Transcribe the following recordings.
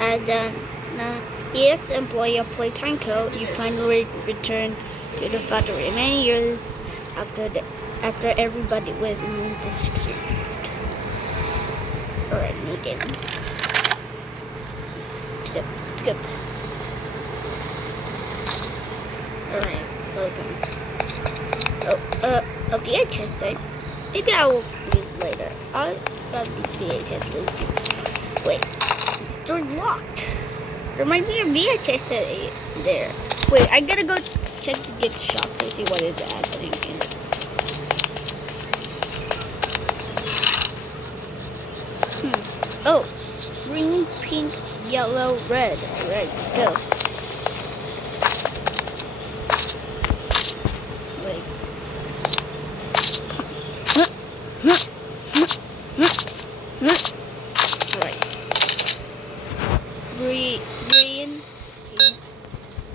As an ex-employee of Playtime Co., you finally returned to the factory many years after everybody was disappeared. Alright, new game. Skip. Alright, open. A VHS thing. Maybe I will read later. I'll grab these VHS later. Wait, this door's locked. There might be a VHS there. Wait, I gotta go check the gift shop to see what is happening here. Oh, green, pink, yellow, red. Alright, go. Wait. Right. Green, pink,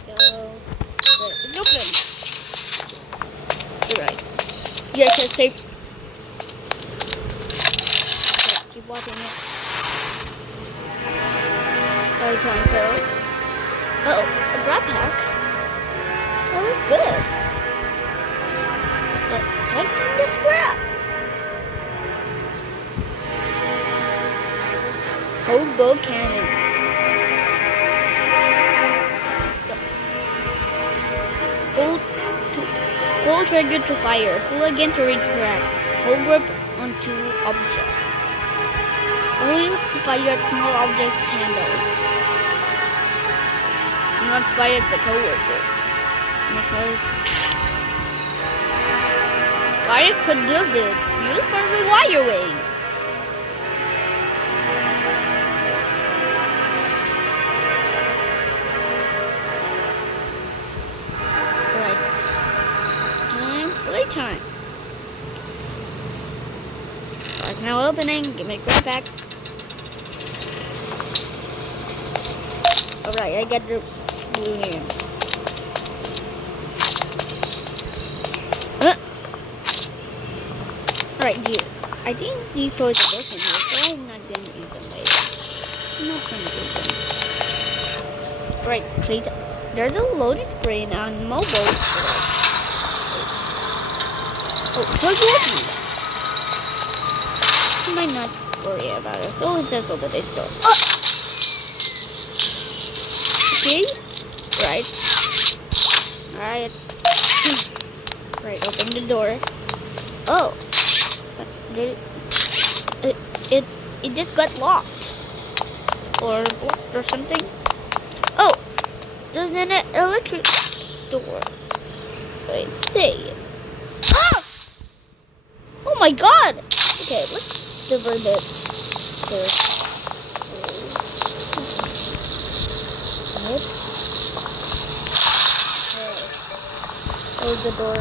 yellow, red. It's open. Alright. Yeah, just take. Okay, keep watching it. Playtime Co. Oh, a grab pack. That looks good. But taking the scraps. Hobo cannon. Pull trigger to fire. Pull again to retract. Hold grip on two objects. Only fire at small objects handles. Do not fire at the coworker. Because fire could do this. Use for rewiring. Playtime. Park now opening. Give me a grab pack. Alright, I got the blue here. Alright, dude. I think these toys are broken here, so I'm not gonna use them later. I'm not gonna use them. Right, please. There's a loading screen on mobile. Oh, so good. You might not worry about it. So let's just open this door. Oh! Okay. Right. Right, open the door. Oh. It just got locked. Or blocked or something. Oh! There's an electric door. Wait, see. Oh my god! Okay, let's divert it first. Close the door.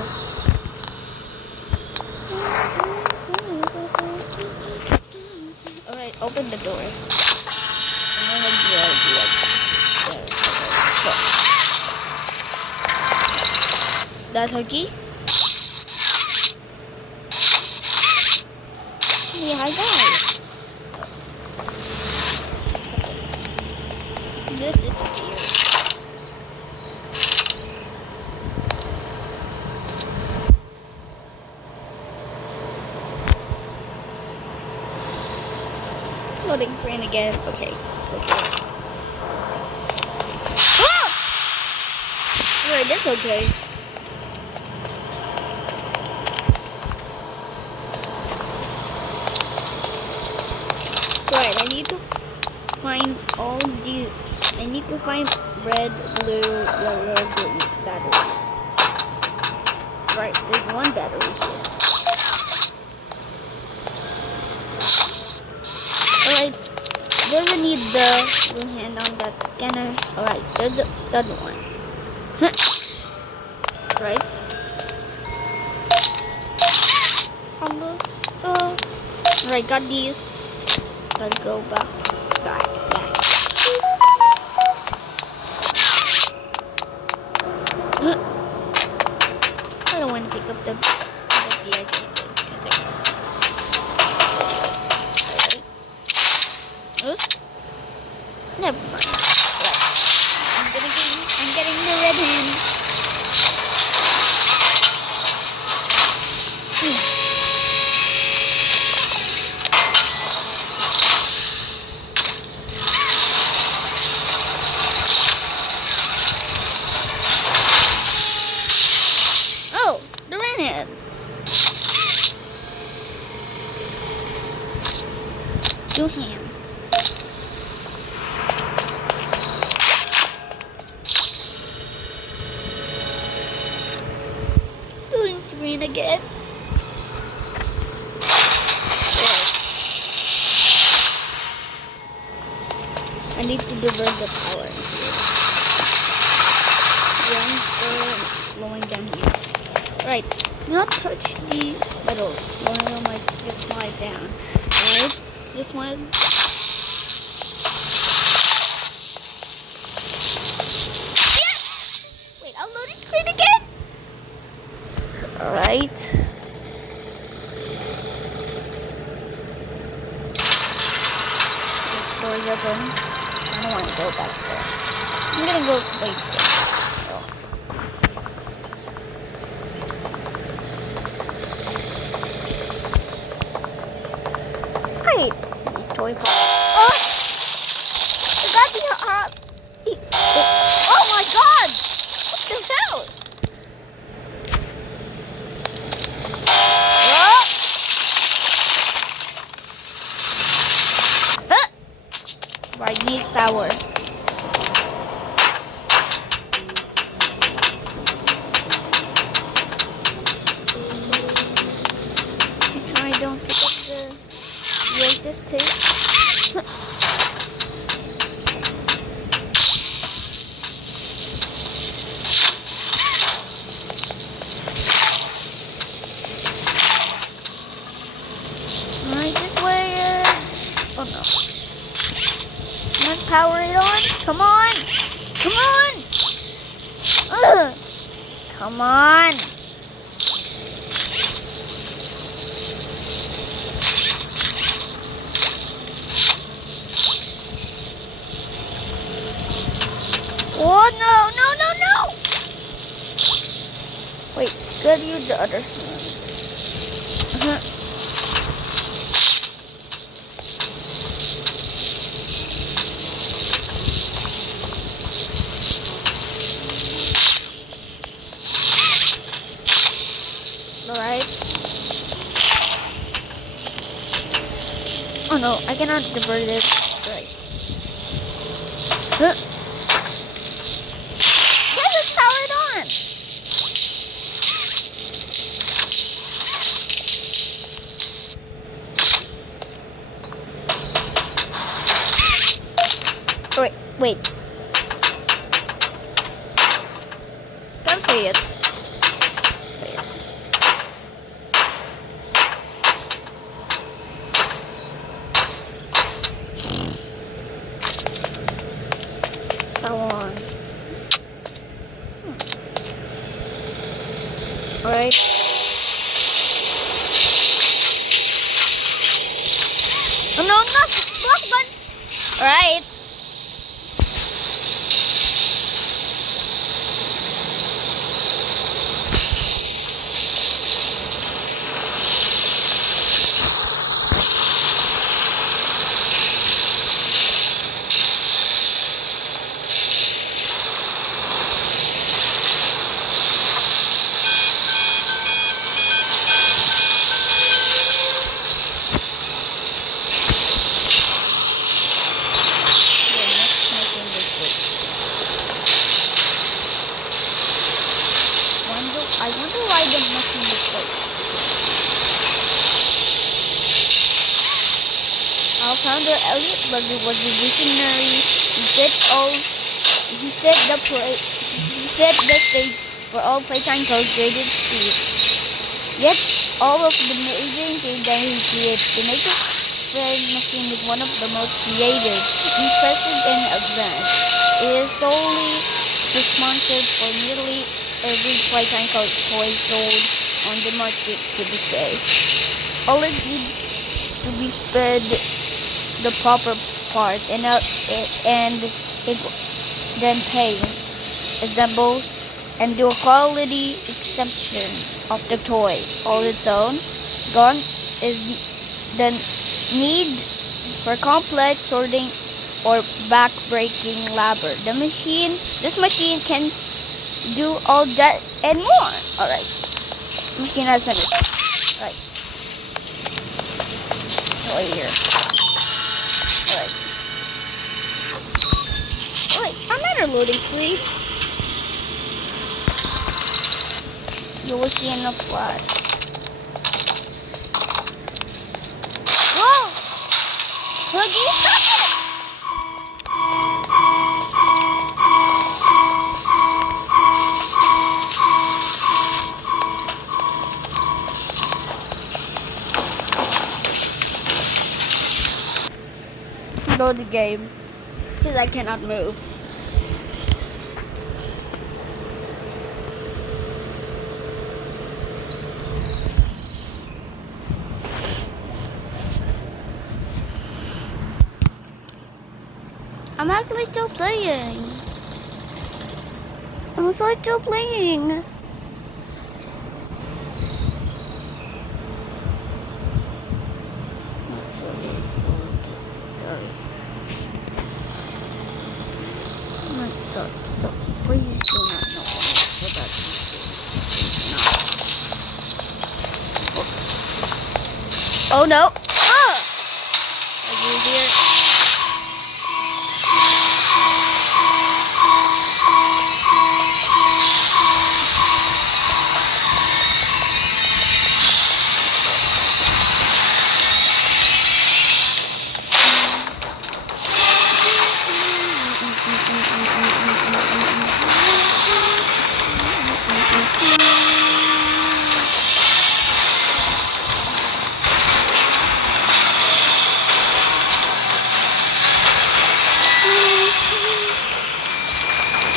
Alright, open the door. That's a key? Yeah, hi guys. This is weird. Loading screen again. Okay. Ah! Alright, that's okay. Right, I need to find all these. I need to find red, blue, yellow, green batteries. Right, there's one battery here. Alright, doesn't need the blue hand on that scanner. Alright, there's the other one. Right. Alright, got these. Let's go back. I don't want to pick up the VHS. Never mind. Two hands. Doing screen again. I need to divert the power here. One slowing down here. Right. Do not touch the metal. One might just slide down. Alright. This one. Yes! Wait, I'll load the screen again. Alright. Doors open. I don't want to go back there. I'm gonna go wait there. Wait. Toy pop. Oh! I got the oh my god! What the hell? Oh! Huh? Right, needs power. Don't forget the razors too. Right this way. Oh no. Let's power it on. Come on. Come on. Ugh. Come on. Oh no. Wait, gotta use the other side. Alright. Oh no, I cannot divert it. Right. Let's power it on. Wait. Don't play it. On. Alright. Oh no, not block button. Alright. I wonder why the machine is broke. Our founder Elliot Buggy was a visionary. He set the stage for all playtime codes graded speeds. Yet all of the amazing things that he created, the Nature Friend machine is one of the most creative, impressive, and advanced. It is solely responsible for nearly every playtime toy sold on the market to this day. All it needs to be fed the proper parts and then pay, assemble, and do a quality exception of the toy all its own. Gone is the need for complex sorting or back-breaking labor. This machine can do all that and more. Alright. Machine has finished. Alright. Toy here. loading screen, you will see enough flash. Whoa! Huggy, stop it! Load the game, because I cannot move. I'm actually still playing. I'm still playing. So please do not know what that is. Oh no! Ah! Are you here?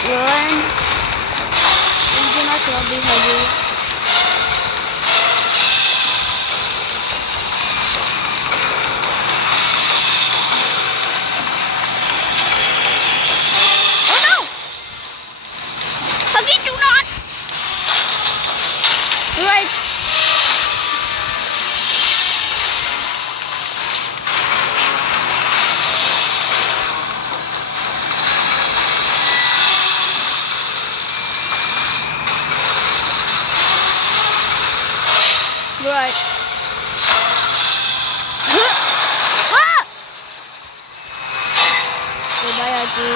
Run! You do not love me, Huggy. Oh no! Huggy, do not! Right. Right. Ah! Goodbye, Huggy.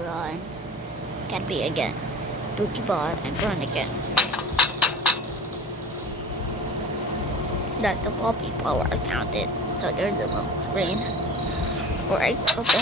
Run. Can't be again. Boogie bar and run again. That the poppy power counted. So there's a little screen. Alright, open.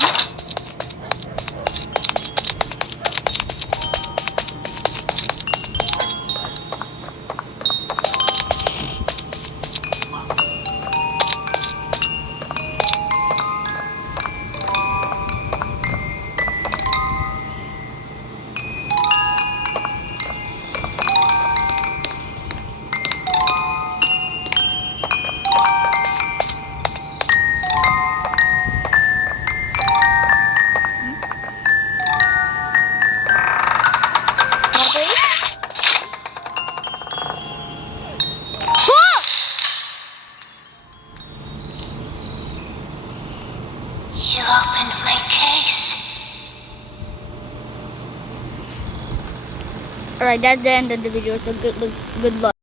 You opened my case. Alright, that's the end of the video, so good luck.